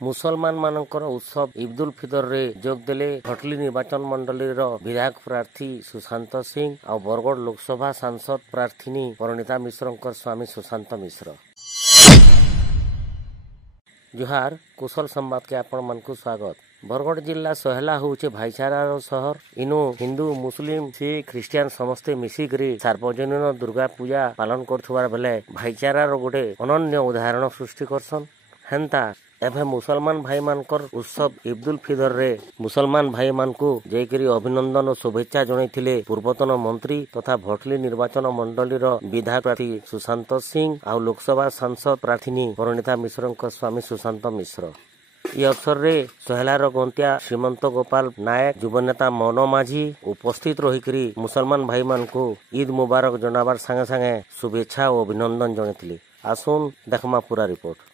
मुसलमान मानकर उत्सव इब्दुल फितर रे जोग देले भटली निर्वाचन मंडली विधायक प्रार्थी सुशांत सिंह और बरगढ़ लोकसभा सांसद प्रार्थीनी परिणीता मिश्र स्वामी सुशांत मिश्र। जुहार कुशल संवाद के आपण मन को स्वागत। बरगढ़ जिला सोहेला होचे भाईचारार सहर। इनु हिंदू मुस्लिम सिख ख्रिस्टियान समस्ते मिसिकरी सार्वजनिक दुर्गा पूजा पालन करथुवार बेले भाईचारार गोटे अनन्य उदाहरण सृष्टि करसन। हेंता एवं मुसलमान भाई मानकर उत्सव इब्दुल फितर रे मुसलमान भाई मान को जयकरी अभिनंदन और शुभेच्छा जणाइथिले पूर्वतन मंत्री तथा भटली निर्वाचन मंडलीर विधायक प्रार्थी सुशांत सिंह और लोकसभा सांसद प्रार्थीनी परिणीता मिश्र स्वामी सुशांत मिश्र। ये अवसर रे सोहेलार गंतिया श्रीमंत गोपाल नायक युवनेता मन माझी उपस्थित रही मुसलमान भाई मान को ईद मुबारक जनाबार संगे संगे शुभेच्छा और अभिनंदन जणाइथिले। आसुन देखमा पूरा रिपोर्ट।